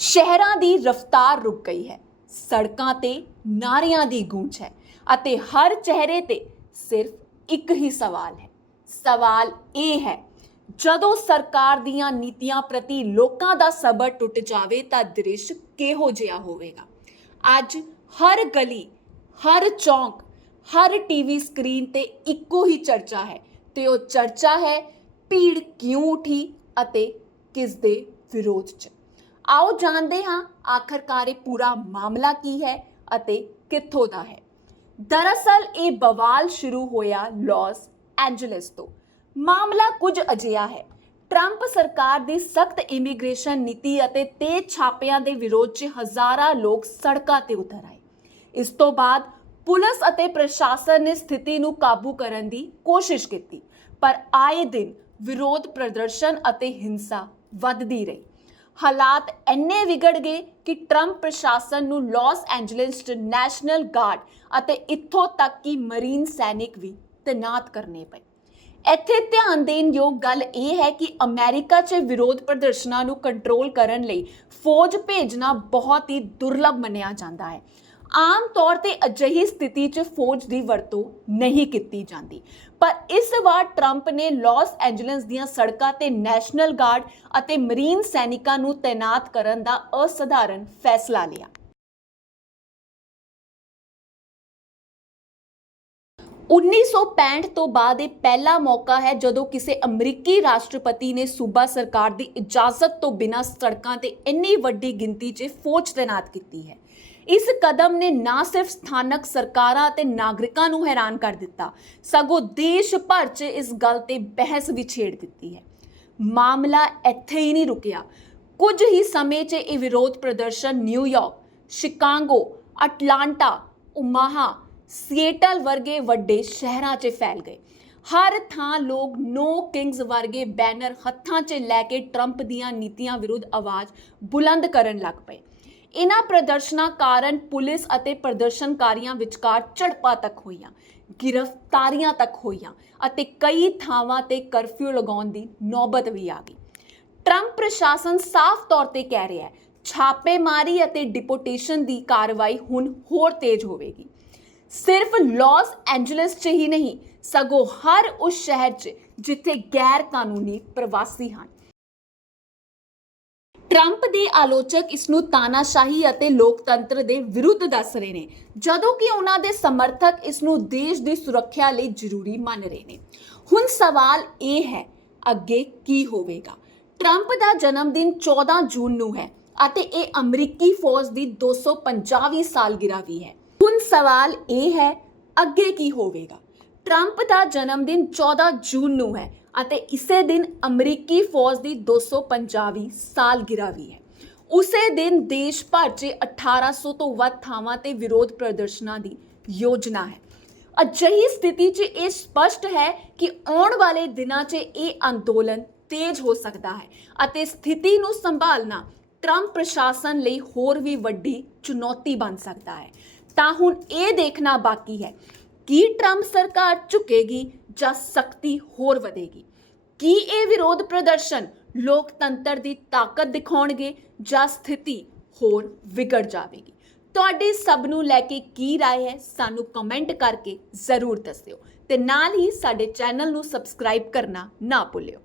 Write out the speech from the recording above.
ਸ਼ਹਿਰਾਂ ਦੀ ਰਫ਼ਤਾਰ ਰੁਕ ਗਈ ਹੈ, ਸੜਕਾਂ ਤੇ ਨਾਰਿਆਂ ਦੀ ਗੂੰਜ ਹੈ ਅਤੇ ਹਰ ਚਿਹਰੇ ਤੇ ਸਿਰਫ ਇੱਕ ਹੀ ਸਵਾਲ ਹੈ। ਸਵਾਲ ਇਹ ਹੈ, ਜਦੋਂ ਸਰਕਾਰ ਦੀਆਂ ਨੀਤੀਆਂ ਪ੍ਰਤੀ ਲੋਕਾਂ ਦਾ ਸਬਰ ਟੁੱਟ ਜਾਵੇ ਤਾਂ ਦ੍ਰਿਸ਼ ਕਿਹੋ ਜਿਹਾ ਹੋਵੇਗਾ? ਅੱਜ ਹਰ ਗਲੀ, ਹਰ ਚੌਂਕ, ਹਰ ਟੀਵੀ ਸਕਰੀਨ ਤੇ ਇੱਕੋ ਹੀ ਚਰਚਾ ਹੈ ਤੇ ਉਹ ਚਰਚਾ ਹੈ ਭੀੜ ਕਿਉਂ ਉਠੀ ਅਤੇ ਕਿਸ ਦੇ ਵਿਰੋਧ 'ਚ? ਆਓ ਜਾਣਦੇ ਹਾਂ ਆਖਰਕਾਰ ਇਹ ਪੂਰਾ ਮਾਮਲਾ ਕੀ ਹੈ ਅਤੇ ਕਿੱਥੋਂ ਦਾ ਹੈ। ਦਰਅਸਲ ਇਹ ਬਵਾਲ ਸ਼ੁਰੂ ਹੋਇਆ ਲਾਸ ਐਂਜਲਸ ਤੋਂ। ਮਾਮਲਾ ਕੁਝ ਅਜਿਹਾ ਹੈ। ਟਰੰਪ ਸਰਕਾਰ ਦੀ ਸਖਤ ਇਮੀਗ੍ਰੇਸ਼ਨ ਨੀਤੀ ਅਤੇ ਤੇਜ਼ ਛਾਪਿਆਂ ਦੇ ਵਿਰੋਧ 'ਚ ਹਜ਼ਾਰਾਂ ਲੋਕ ਸੜਕਾਂ ਤੇ ਉਤਰ ਆਏ। ਇਸ ਤੋਂ ਬਾਅਦ ਪੁਲਿਸ ਅਤੇ ਪ੍ਰਸ਼ਾਸਨ ਨੇ ਸਥਿਤੀ ਨੂੰ ਕਾਬੂ ਕਰਨ ਦੀ ਕੋਸ਼ਿਸ਼ ਕੀਤੀ, ਪਰ ਆਏ ਦਿਨ ਵਿਰੋਧ ਪ੍ਰਦਰਸ਼ਨ ਅਤੇ ਹਿੰਸਾ ਵੱਧਦੀ ਰਹੀ। ਹਾਲਾਤ ਇੰਨੇ ਵਿਗੜ ਗਏ ਕਿ ਟਰੰਪ ਪ੍ਰਸ਼ਾਸਨ ਨੂੰ ਲਾਸ ਐਂਜਲਸ 'ਚ ਨੈਸ਼ਨਲ ਗਾਰਡ ਅਤੇ ਇੱਥੋਂ ਤੱਕ ਕਿ ਮਰੀਨ ਸੈਨਿਕ ਵੀ ਤੈਨਾਤ ਕਰਨੇ ਪਏ। ਇੱਥੇ ਧਿਆਨ ਦੇਣ ਯੋਗ ਗੱਲ ਇਹ ਹੈ ਕਿ ਅਮਰੀਕਾ 'ਚ ਵਿਰੋਧ ਪ੍ਰਦਰਸ਼ਨਾਂ ਨੂੰ ਕੰਟਰੋਲ ਕਰਨ ਲਈ ਫੌਜ ਭੇਜਣਾ ਬਹੁਤ ਹੀ ਦੁਰਲਭ ਮੰਨਿਆ ਜਾਂਦਾ ਹੈ। ਆਮ ਤੌਰ ਤੇ ਅਜਿਹੀ ਸਥਿਤੀ 'ਚ ਫੌਜ ਦੀ ਵਰਤੋਂ ਨਹੀਂ ਕੀਤੀ ਜਾਂਦੀ। ਪਰ ਇਸ ਵਾਰ ਟਰੰਪ ਨੇ ਲਾਸ ਐਂਜਲਸ ਦੀਆਂ ਸੜਕਾਂ ਤੇ ਨੈਸ਼ਨਲ ਗਾਰਡ ਅਤੇ ਮਰੀਨ ਸੈਨਿਕਾਂ ਨੂੰ ਤਾਇਨਾਤ ਕਰਨ ਦਾ ਅਸਧਾਰਨ ਫੈਸਲਾ ਲਿਆ। 1965 ਤੋਂ ਬਾਅਦ ਇਹ ਪਹਿਲਾ ਮੌਕਾ ਹੈ ਜਦੋਂ ਕਿਸੇ ਅਮਰੀਕੀ ਰਾਸ਼ਟਰਪਤੀ ਨੇ ਸੂਬਾ ਸਰਕਾਰ ਦੀ ਇਜਾਜ਼ਤ ਤੋਂ ਬਿਨਾਂ ਸੜਕਾਂ ਤੇ ਇੰਨੀ ਵੱਡੀ ਗਿਣਤੀ 'ਚ ਫੌਜ ਤਾਇਨਾਤ ਕੀਤੀ ਹੈ। ਇਸ ਕਦਮ ਨੇ ਨਾ ਸਿਰਫ ਸਥਾਨਕ ਸਰਕਾਰਾਂ ਅਤੇ ਨਾਗਰਿਕਾਂ ਨੂੰ ਹੈਰਾਨ ਕਰ ਦਿੱਤਾ, ਸਗੋਂ ਦੇਸ਼ ਭਰ 'ਚ ਇਸ ਗੱਲ ਤੇ ਬਹਿਸ ਵੀ ਛੇੜ ਦਿੱਤੀ ਹੈ। ਮਾਮਲਾ ਇੱਥੇ ਹੀ ਨਹੀਂ ਰੁਕਿਆ। ਕੁਝ ਹੀ ਸਮੇਂ 'ਚ ਇਹ ਵਿਰੋਧ ਪ੍ਰਦਰਸ਼ਨ New York Chicago, Atlanta, Omaha, Seattle ਵਰਗੇ ਵੱਡੇ ਸ਼ਹਿਰਾਂ 'ਚ ਫੈਲ ਗਏ। ਹਰ ਥਾਂ ਲੋਕ ਨੋ ਕਿੰਗਸ ਵਰਗੇ ਬੈਨਰ ਹੱਥਾਂ 'ਚ ਲੈ ਕੇ ਟਰੰਪ ਦੀਆਂ ਨੀਤੀਆਂ ਵਿਰੁੱਧ ਆਵਾਜ਼ ਬੁਲੰਦ ਕਰਨ ਲੱਗ ਪਏ। ਇਹਨਾਂ ਪ੍ਰਦਰਸ਼ਨਾਂ ਕਾਰਨ ਪੁਲਿਸ ਅਤੇ ਪ੍ਰਦਰਸ਼ਨਕਾਰੀਆਂ ਵਿਚਕਾਰ ਝੜਪਾਂ ਤੱਕ ਹੋਈਆਂ, ਗ੍ਰਿਫਤਾਰੀਆਂ ਤੱਕ ਹੋਈਆਂ ਅਤੇ ਕਈ ਥਾਵਾਂ ਤੇ ਕਰਫਿਊ ਲਗਾਉਣ ਦੀ ਨੌਬਤ ਵੀ ਆ ਗਈ। ਟਰੰਪ ਪ੍ਰਸ਼ਾਸਨ ਸਾਫ਼ ਤੌਰ ਤੇ ਕਹਿ ਰਿਹਾ ਹੈ, ਛਾਪੇਮਾਰੀ ਅਤੇ ਡਿਪੋਟੇਸ਼ਨ ਦੀ ਕਾਰਵਾਈ ਹੁਣ ਹੋਰ ਤੇਜ਼ ਹੋਵੇਗੀ। ਸਿਰਫ ਲਾਸ ਐਂਜਲਸ 'ਚ ਹੀ ਨਹੀਂ, ਸਗੋਂ ਹਰ ਉਸ ਸ਼ਹਿਰ 'ਚ ਜਿੱਥੇ ਗੈਰ ਕਾਨੂੰਨੀ ਪ੍ਰਵਾਸੀ ਹਨ। ਟਰੰਪ ਦੇ ਆਲੋਚਕ ਇਸ ਨੂੰ ਤਾਨਾਸ਼ਾਹੀ ਅਤੇ ਲੋਕਤੰਤਰ ਦੇ ਵਿਰੁੱਧ ਦੱਸ ਰਹੇ ਨੇ, ਜਦੋਂ ਕਿ ਉਹਨਾਂ ਦੇ ਸਮਰਥਕ ਇਸ ਨੂੰ ਦੇਸ਼ ਦੀ ਸੁਰੱਖਿਆ ਲਈ ਜ਼ਰੂਰੀ ਮੰਨ ਰਹੇ ਨੇ। ਹੁਣ ਸਵਾਲ ਇਹ ਹੈ, ਅੱਗੇ ਕੀ ਹੋਵੇਗਾ? ਟਰੰਪ ਦਾ ਜਨਮ ਦਿਨ 14 ਜੂਨ ਨੂੰ ਹੈ ਅਤੇ ਇਹ ਅਮਰੀਕੀ ਫੌਜ ਦੀ 250ਵੀਂ ਸਾਲਗਿਰਾ ਵੀ ਹੈ। ਹੁਣ ਸਵਾਲ ਇਹ ਹੈ, ਅੱਗੇ ਕੀ ਹੋਵੇਗਾ? ਟਰੰਪ ਦਾ ਜਨਮ ਦਿਨ 14 ਜੂਨ ਨੂੰ ਹੈ ਅਤੇ ਇਸੇ ਦਿਨ ਅਮਰੀਕੀ ਫੌਜ ਦੀ 250ਵੀਂ ਸਾਲਗਿਰਾ ਵੀ ਹੈ। ਉਸੇ ਦਿਨ ਦੇਸ਼ ਭਰ 'ਚ 1800 ਤੋਂ ਵੱਧ ਥਾਵਾਂ ਤੇ ਵਿਰੋਧ ਪ੍ਰਦਰਸ਼ਨਾਂ ਦੀ ਯੋਜਨਾ ਹੈ। ਅਜਿਹੀ ਸਥਿਤੀ 'ਚ ਇਹ ਸਪਸ਼ਟ ਹੈ ਕਿ ਆਉਣ ਵਾਲੇ ਦਿਨਾਂ 'ਚ ਇਹ ਅੰਦੋਲਨ ਤੇਜ਼ ਹੋ ਸਕਦਾ ਹੈ ਅਤੇ ਸਥਿਤੀ ਨੂੰ ਸੰਭਾਲਣਾ ਟਰੰਪ ਪ੍ਰਸ਼ਾਸਨ ਲਈ ਹੋਰ ਵੀ ਵੱਡੀ ਚੁਣੌਤੀ ਬਣ ਸਕਦਾ ਹੈ। ਤਾਂ ਹੁਣ ਇਹ ਦੇਖਣਾ ਬਾਕੀ ਹੈ ਕੀ ਟਰੰਪ ਸਰਕਾਰ ਝੁਕੇਗੀ ਜਾਂ ਸਖਤੀ ਹੋਰ ਵਧੇਗੀ ਕੀ ਇਹ ਵਿਰੋਧ ਪ੍ਰਦਰਸ਼ਨ ਲੋਕਤੰਤਰ ਦੀ ਤਾਕਤ ਦਿਖਾਉਣਗੇ ਜਾਂ ਸਥਿਤੀ ਹੋਰ ਵਿਗੜ ਜਾਵੇਗੀ ਤੁਹਾਡੀ ਸਭ ਨੂੰ ਲੈ ਕੇ ਕੀ رائے ਹੈ ਸਾਨੂੰ ਕਮੈਂਟ ਕਰਕੇ ਜ਼ਰੂਰ ਦੱਸਿਓ ਤੇ ਨਾਲ ਹੀ ਸਾਡੇ ਚੈਨਲ ਨੂੰ ਸਬਸਕ੍ਰਾਈਬ ਕਰਨਾ ਨਾ ਭੁੱਲਿਓ